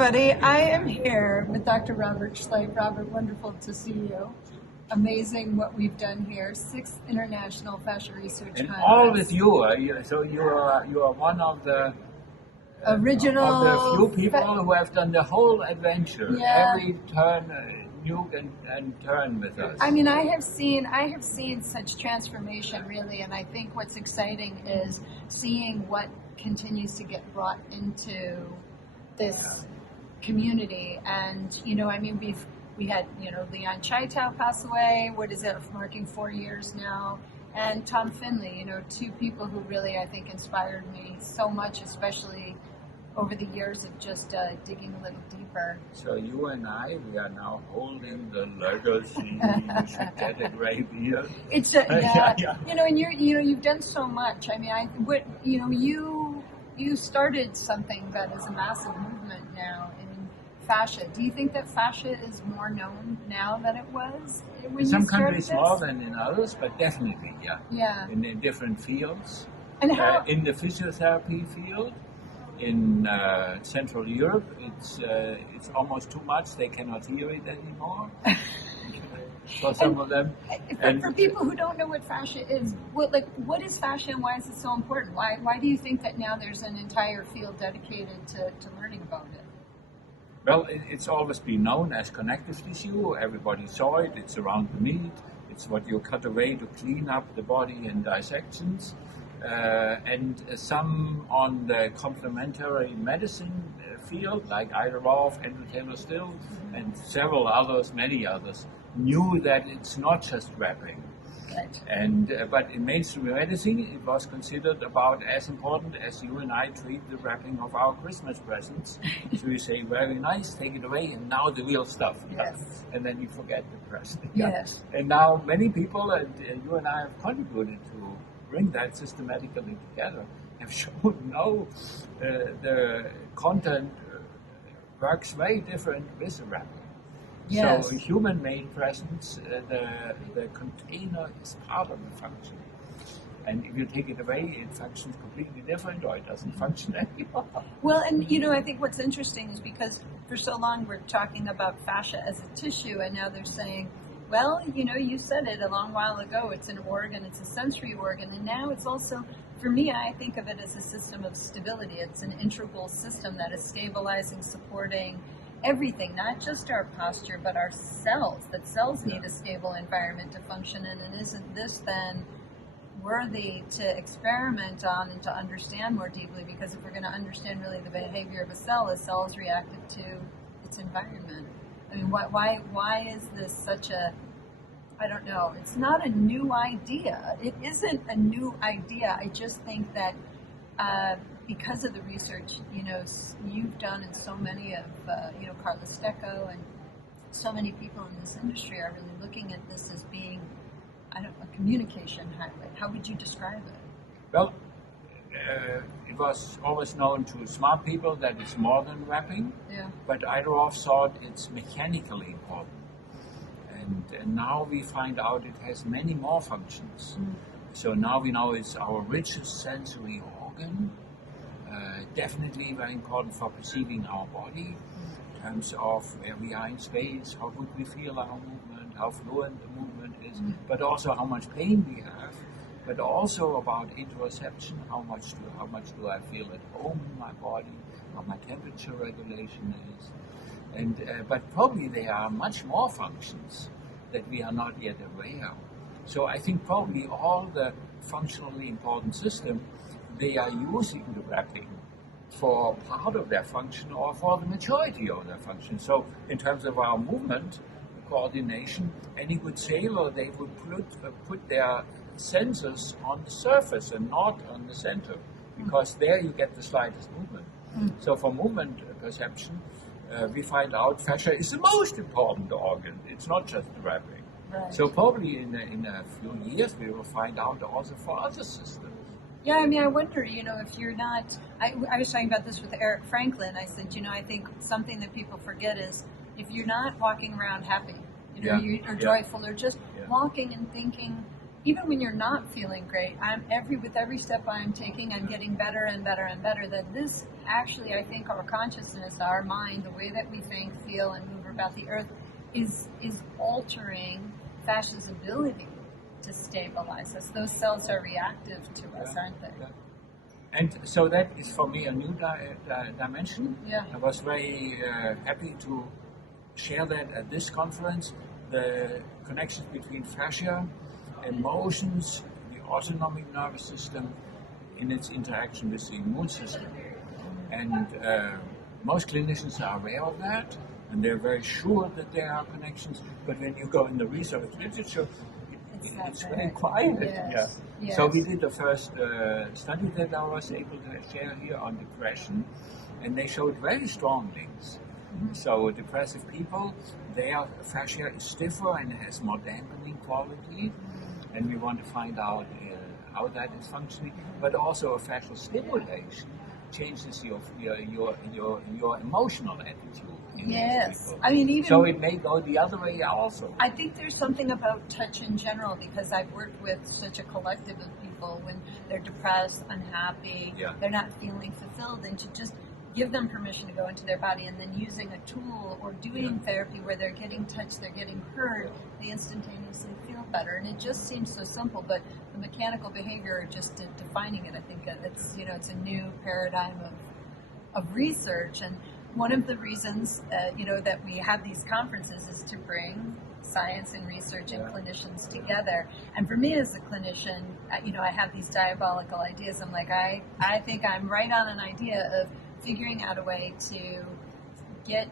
everybody. I am here with Dr. Robert Schleip. Robert, wonderful to see you. Amazing what we've done here. 6th International Fascia Research Congress. And all with you. So you are one of the original of the few people who have done the whole adventure. Yeah. Every turn, nuke and turn with us. I mean, I have seen such transformation, really, and I think what's exciting is seeing what continues to get brought into this community. And we had Leon Chaitow pass away. What is it, marking 4 years now? And Tom Finley, two people who really, I think, inspired me so much, especially over the years of just digging a little deeper. So you and I, we are now holding the legacy. You should get a gray beard. It's and you've done so much. I mean, you started something that is a massive movement now in fascia. Do you think that fascia is more known now than it was when in some you started countries this? more than in others, but definitely, yeah. Yeah. In different fields. And how? In the physiotherapy field, in Central Europe, it's almost too much. They cannot hear it anymore. For some of them. And for people who don't know what fascia is, what is fascia and why is it so important? Why do you think that now there's an entire field dedicated to learning about it? Well, it's always been known as connective tissue. Everybody saw it. It's around the meat. It's what you cut away to clean up the body in dissections. And some on the complementary medicine field, like Eiderhoff, Andrew Taylor Still, and several others, many others, knew that it's not just wrapping. Right. And but in mainstream medicine, it was considered about as important as you and I treat the wrapping of our Christmas presents. So you say, very nice, take it away, and now the real stuff. Yes. And then you forget the present. Yes. And now many people, and you and I have contributed to bring that systematically together, have shown no, the content works very different with the wrapping. Yes. So human-made presents, the container is part of the function. And if you take it away, it functions completely different, or it doesn't function anymore. Well, and I think what's interesting is because for so long we're talking about fascia as a tissue, and now they're saying, well, you said it a long while ago, it's an organ, it's a sensory organ, and now it's also, for me, I think of it as a system of stability. It's an integral system that is stabilizing, supporting everything, not just our posture, but our cells. That cells need a stable environment to function, and isn't this then worthy to experiment on and to understand more deeply? Because if we're going to understand really the behavior of a cell is reactive to its environment. I mean, why is this such a, I don't know, it's not a new idea. It isn't a new idea. I just think that because of the research, you've done, and so many of, Carlos Stecco and so many people in this industry are really looking at this as being, a communication highway. How would you describe it? Well, it was always known to smart people that it's more than wrapping, but Eiderhoff thought it's mechanically important. And now we find out it has many more functions. So now we know it's our richest sensory organ. Definitely very important for perceiving our body in terms of where we are in space, how good we feel our movement, how fluent the movement is, but also how much pain we have, but also about interoception, how much do I feel at home in my body, how my temperature regulation is. And but probably there are much more functions that we are not yet aware of. So I think probably all the functionally important system, they are using the wrapping for part of their function or for the majority of their function. So in terms of our movement coordination, any good sailor, they would put their sensors on the surface and not on the center, because there you get the slightest movement. So for movement perception, we find out fascia is the most important organ. It's not just the wrapping. Right. So probably in a few years we will find out also for other systems. Yeah, I mean, I wonder, if you're not, I was talking about this with Eric Franklin. I said, I think something that people forget is if you're not walking around happy, or joyful, or just walking and thinking even when you're not feeling great, with every step I'm taking, I'm getting better and better and better. That this actually, I think, our consciousness, our mind, the way that we think, feel, and move about the earth, is altering fascia's ability to stabilize us. Those cells are reactive to us, aren't they? Yeah. And so that is for me a new dimension. Yeah. I was very happy to share that at this conference. The connections between fascia, emotions, the autonomic nervous system in its interaction with the immune system. And most clinicians are aware of that, and they're very sure that there are connections. But when you go in the research literature, it's very quiet. Yes. Yes. So we did the first study that I was able to share here on depression, and they showed very strong links. Mm-hmm. So depressive people, their fascia is stiffer and has more dampening quality, and we want to find out how that is functioning. But also a fascial stimulation changes your emotional attitude. Yes, I mean, even so it may go the other way also. I think there's something about touch in general, because I've worked with such a collective of people when they're depressed, unhappy, they're not feeling fulfilled, and to just give them permission to go into their body, and then using a tool or doing therapy where they're getting touched, they're getting heard, they instantaneously feel better. And it just seems so simple, but the mechanical behavior, just defining it, I think it's it's a new paradigm of research. And one of the reasons that we have these conferences is to bring science and research and clinicians together. And for me as a clinician, I have these diabolical ideas. I'm like, I think I'm right on an idea of figuring out a way to get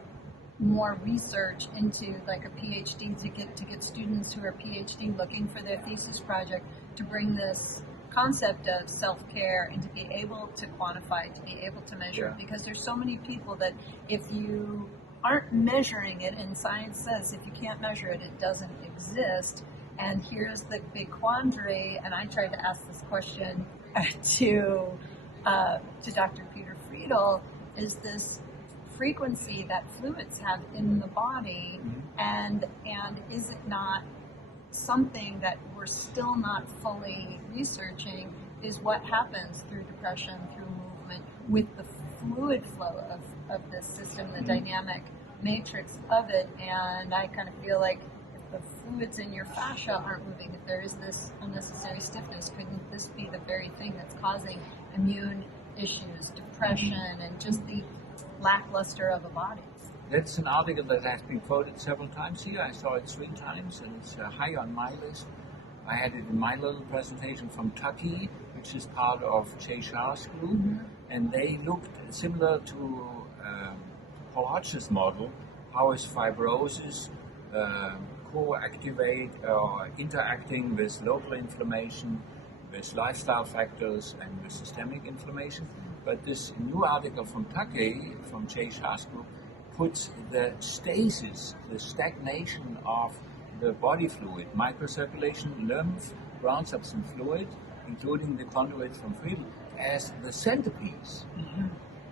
more research into like a PhD, to get students who are PhD looking for their thesis project, to bring this concept of self-care and to be able to quantify, to be able to measure, because there's so many people that if you aren't measuring it, and science says if you can't measure it, it doesn't exist. And here's the big quandary, and I tried to ask this question to Dr. Peter Friedel, is this frequency that fluids have in the body, and is it not something that we're still not fully researching, is what happens through depression, through movement, with the fluid flow of this system, the dynamic matrix of it. And I kind of feel like if the fluids in your fascia aren't moving, if there is this unnecessary stiffness, couldn't this be the very thing that's causing immune issues, depression, and just the lackluster of a body? That's an article that has been quoted several times here. I saw it 3 times, and it's high on my list. I had it in my little presentation from Turkey, which is part of Jay Shah's group, and they looked similar to Hodge's model. How is fibrosis co-activate or interacting with local inflammation, with lifestyle factors, and with systemic inflammation? But this new article from Turkey, from Jay Shah's group, puts the stasis, the stagnation of the body fluid, microcirculation, lymph, ground substance fluid, including the conduit from Friedel, as the centerpiece.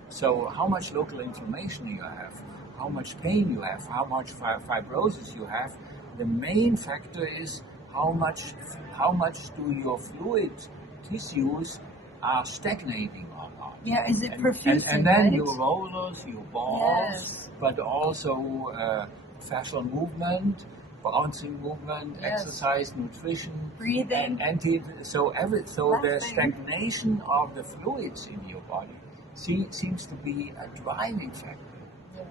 So how much local inflammation you have, how much pain you have, how much fibrosis you have, the main factor is how much do your fluid tissues are stagnating or not. Yeah, is it profuse? And then your rollers, your balls, but also fascial movement, bouncing movement, exercise, nutrition, breathing, so the stagnation of the fluids in your body seems to be a driving factor.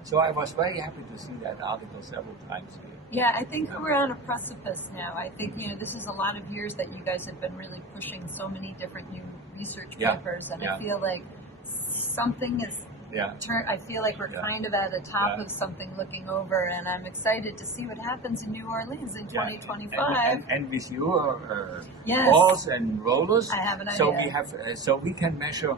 So I was very happy to see that article several times here. Yeah, I think we're on a precipice now. I think, this is a lot of years that you guys have been really pushing so many different new research papers, and I feel like something is I feel like we're kind of at the top of something looking over, and I'm excited to see what happens in New Orleans in 2025. And with your balls and rollers, I have an idea. So we can measure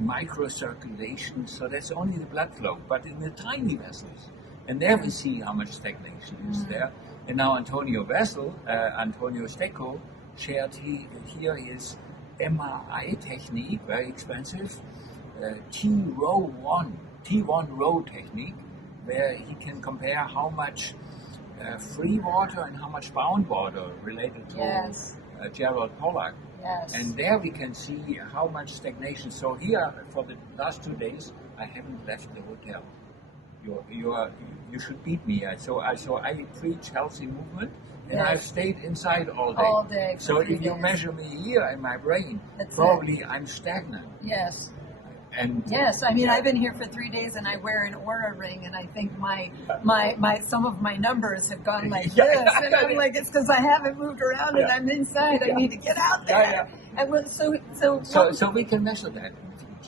microcirculation, so that's only the blood flow, but in the tiny vessels. And there we see how much stagnation is there. And now Antonio Stecco shared here his MRI technique, very expensive, T1 row technique, where he can compare how much free water and how much bound water related to Gerald Pollack. Yes. And there we can see how much stagnation. So here, for the last 2 days, I haven't left the hotel. You should beat me. So I preach healthy movement, and Yes. I've stayed inside all day. All day for So 3 if you days. measure me here in my brain, That's probably I'm stagnant. Yes. And Yes, I mean, I've been here for 3 days and I wear an aura ring, and I think my some of my numbers have gone like this, and I'm like, it's because I haven't moved around and I'm inside. I need to get out there. And so we can measure that.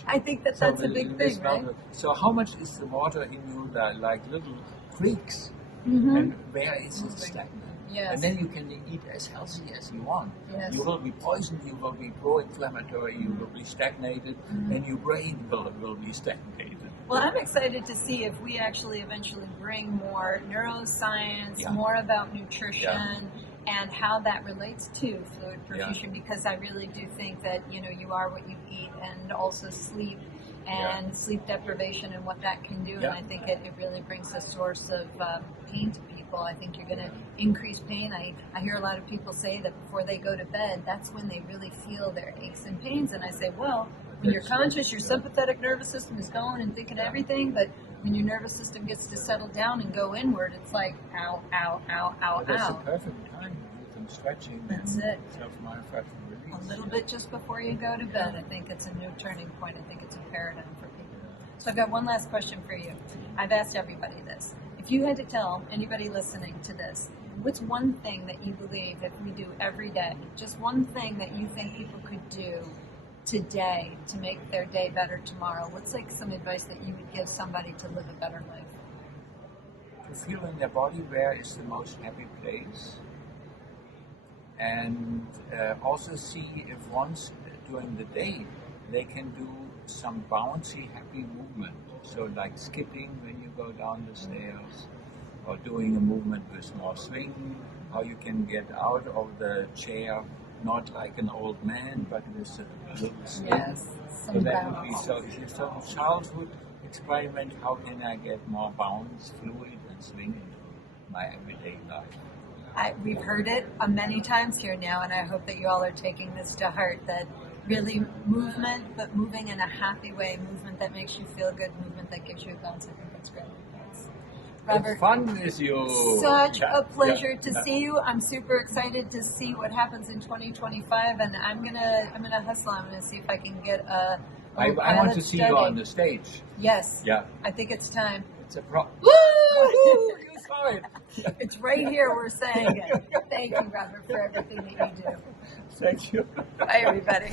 I think that's a big thing, right? So how much is the water in you like little creeks, Mm-hmm. and where is it stagnant? Yes. And then you can eat as healthy as you want. Yes. You will be poisoned, you will be pro-inflammatory, you will be stagnated, and your brain will be stagnated. Well, I'm excited to see if we actually eventually bring more neuroscience, Yeah. more about nutrition, and how that relates to fluid perfusion, because I really do think that, you are what you eat, and also sleep and sleep deprivation and what that can do. And I think it really brings a source of pain to people. I think you're going to increase pain. I hear a lot of people say that before they go to bed, that's when they really feel their aches and pains. And I say, well, when you're conscious, your sympathetic nervous system is going and thinking everything, but when your nervous system gets to settle down and go inward, it's like, ow, ow, ow, ow, That's ow. the perfect time to do some stretching. That's and it. Self-myofascial release. A little bit just before you go to bed. I think it's a new turning point. I think it's a paradigm for people. So I've got one last question for you. I've asked everybody this. If you had to tell anybody listening to this, what's one thing that you believe that we do every day, just one thing that you think people could do today to make their day better tomorrow? What's like some advice that you would give somebody to live a better life? To feel in their body where is the most happy place, and also see if once during the day they can do some bouncy happy movement, so like skipping when you go down the stairs, or doing a movement with more swing, how you can get out of the chair not like an old man but with a little swing. Yes, So some that would balance. be so childhood experiment, how can I get more bounce, fluid and swing into my everyday life? We've heard it many times here now, and I hope that you all are taking this to heart, that really movement, but moving in a happy way, movement that makes you feel good, movement that gives you a bounce. I think that's great advice. Robert, It's fun with you. such Yeah, a pleasure yeah, to yeah. see you. I'm super excited to see what happens in 2025, and I'm gonna hustle. I'm gonna see if I can get a I want pilot to see study. you on the stage. Yes. Yeah, I think it's time. it's a problem. Woo! You saw it. It's right here. We're saying it. Thank you, Robert, for everything that you do. Thank you. Bye, everybody.